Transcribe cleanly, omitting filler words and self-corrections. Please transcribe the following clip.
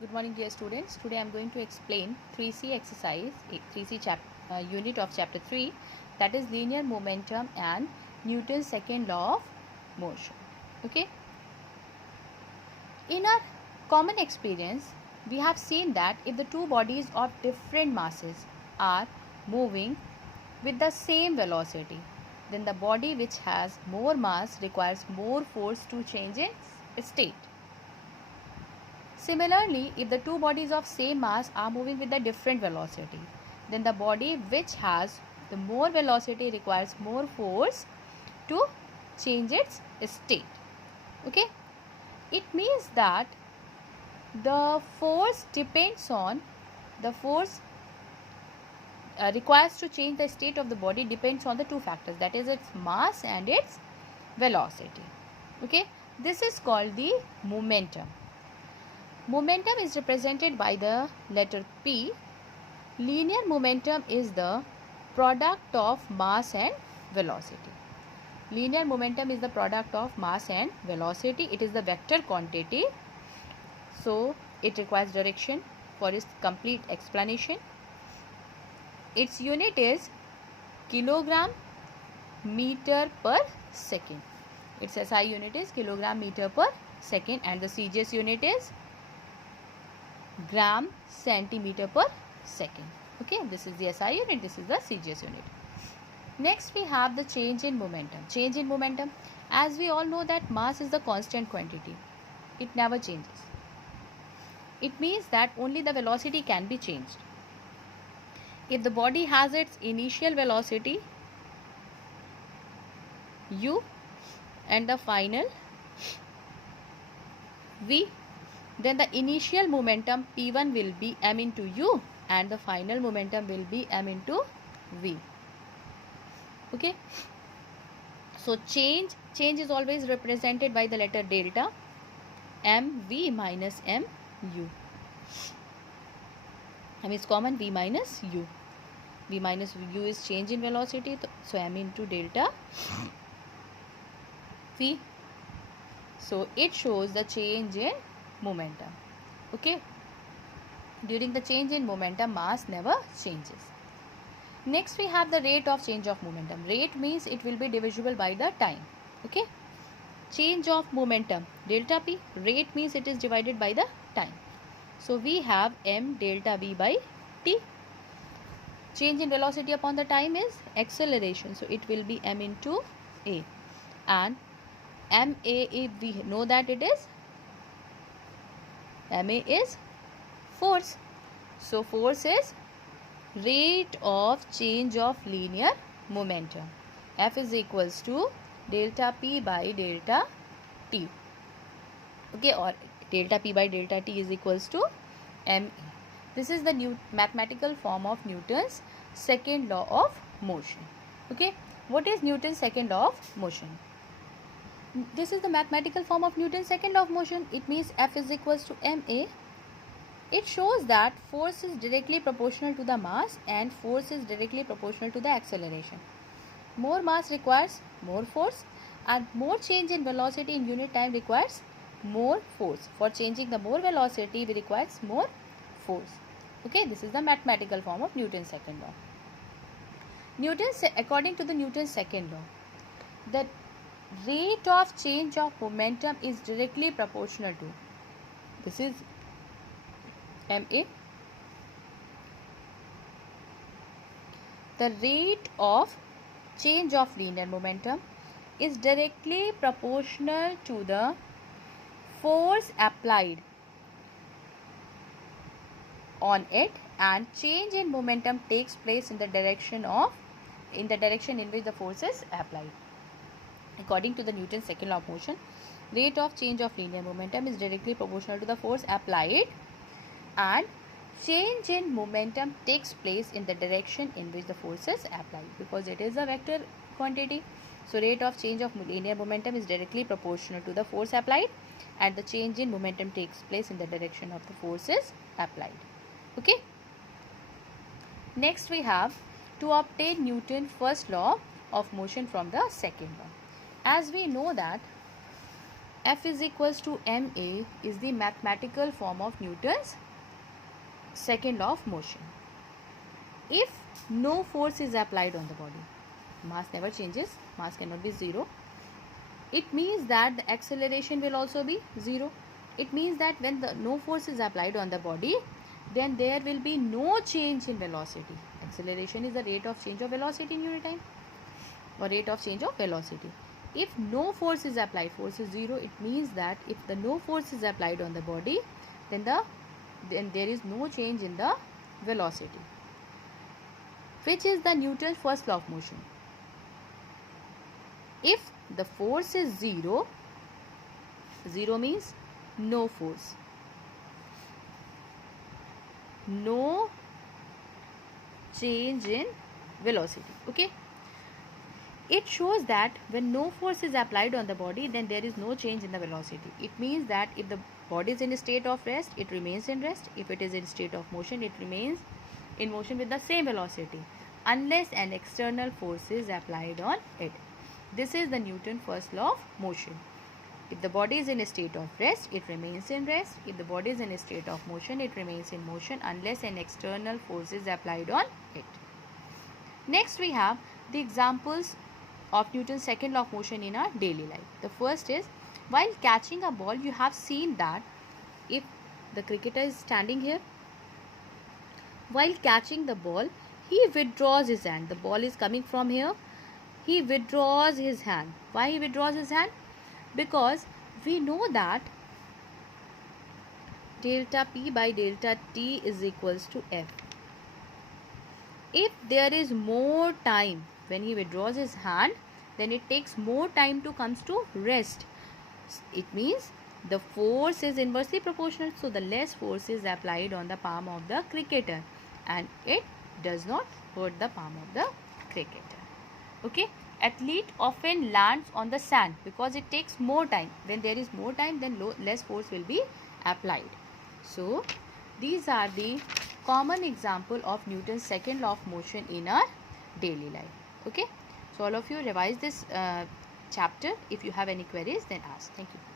Good morning, dear students. Today I am going to explain 3C exercise, 3C unit of chapter 3, that is linear momentum and Newton's second law of motion. Okay. In our common experience, we have seen that if the two bodies of different masses are moving with the same velocity, then the body which has more mass requires more force to change its state. Similarly, if the two bodies of same mass are moving with a different velocity, then the body which has the more velocity requires more force to change its state. Okay? It means that the force depends on the force requires to change the state of the body depends on the two factors, that is its mass and its velocity. Okay? This is called the momentum. Momentum is represented by the letter P. Linear momentum is the product of mass and velocity. Linear momentum is the product of mass and velocity. It is the vector quantity. So, it requires direction for its complete explanation. Its unit is kilogram meter per second. Its SI unit is kilogram meter per second and the CGS unit is gram centimeter per second. Okay, this is the SI unit, this is the CGS unit. Next we have the change in momentum. Change in momentum, as we all know that mass is the constant quantity. It never changes. It means that only the velocity can be changed. If the body has its initial velocity u and the final v, then the initial momentum P1 will be m into u and the final momentum will be m into v. Okay. So change is always represented by the letter delta, mv minus mu. M is common, v minus u. V minus u is change in velocity, so m into delta v. So it shows the change in momentum. Okay. During the change in momentum, mass never changes. Next we have the rate of change of momentum. Rate means it will be divisible by the time. Okay. Change of momentum, delta p. Rate means it is divided by the time. So we have m delta v by t. Change in velocity upon the time is acceleration. So it will be m into a. And ma, if we know that it is ma is force. So force is rate of change of linear momentum. F is equals to delta p by delta t. Okay, or delta p by delta t is equals to ma. This is the new mathematical form of Newton's second law of motion. Okay, what is Newton's second law of motion? This is the mathematical form of Newton's second law of motion. It means F is equals to ma. It shows that force is directly proportional to the mass and force is directly proportional to the acceleration. More mass requires more force and more change in velocity in unit time requires more force. For changing the more velocity, we requires more force. Okay, this is the mathematical form of Newton's second law. According to the Newton's second law, the rate of change of momentum is directly proportional to, this is ma, the rate of change of linear momentum is directly proportional to the force applied on it, and change in momentum takes place in the direction in which the force is applied. According to the Newton's second law of motion, rate of change of linear momentum is directly proportional to the force applied and change in momentum takes place in the direction in which the force is applied, because it is a vector quantity. So rate of change of linear momentum is directly proportional to the force applied and the change in momentum takes place in the direction of the force is applied. Okay. Next we have to obtain Newton's first law of motion from the second law. As we know that F is equals to ma is the mathematical form of Newton's second law of motion. If no force is applied on the body, mass never changes, mass cannot be zero, it means that the acceleration will also be zero. It means that when no force is applied on the body, then there will be no change in velocity. Acceleration is the rate of change of velocity in unit time, or rate of change of velocity. If no force is applied, force is zero, it means that if the no force is applied on the body, then there is no change in the velocity. Which is the Newton's first law of motion? If the force is zero, zero means no force, no change in velocity. Okay, it shows that when no force is applied on the body, then there is no change in the velocity. It means that if the body is in a state of rest, it remains in rest. If it is in state of motion, it remains in motion with the same velocity, unless an external force is applied on it. This is the Newton's first law of motion. If the body is in a state of rest, it remains in rest. If the body is in a state of motion, it remains in motion unless an external force is applied on it. Next, we have the examples of Newton's second law of motion in our daily life. The first is, while catching a ball, you have seen that if the cricketer is standing here, while catching the ball, he withdraws his hand. The ball is coming from here. He withdraws his hand. Why he withdraws his hand? Because we know that delta P by delta T is equals to F. If there is more time when he withdraws his hand, then it takes more time to comes to rest. It means the force is inversely proportional. So the less force is applied on the palm of the cricketer, and it does not hurt the palm of the cricketer. Okay, athlete often lands on the sand because it takes more time. When there is more time, then less force will be applied. So these are the common example of Newton's second law of motion in our daily life. Okay, so all of you revise this chapter. If you have any queries, then ask. Thank you.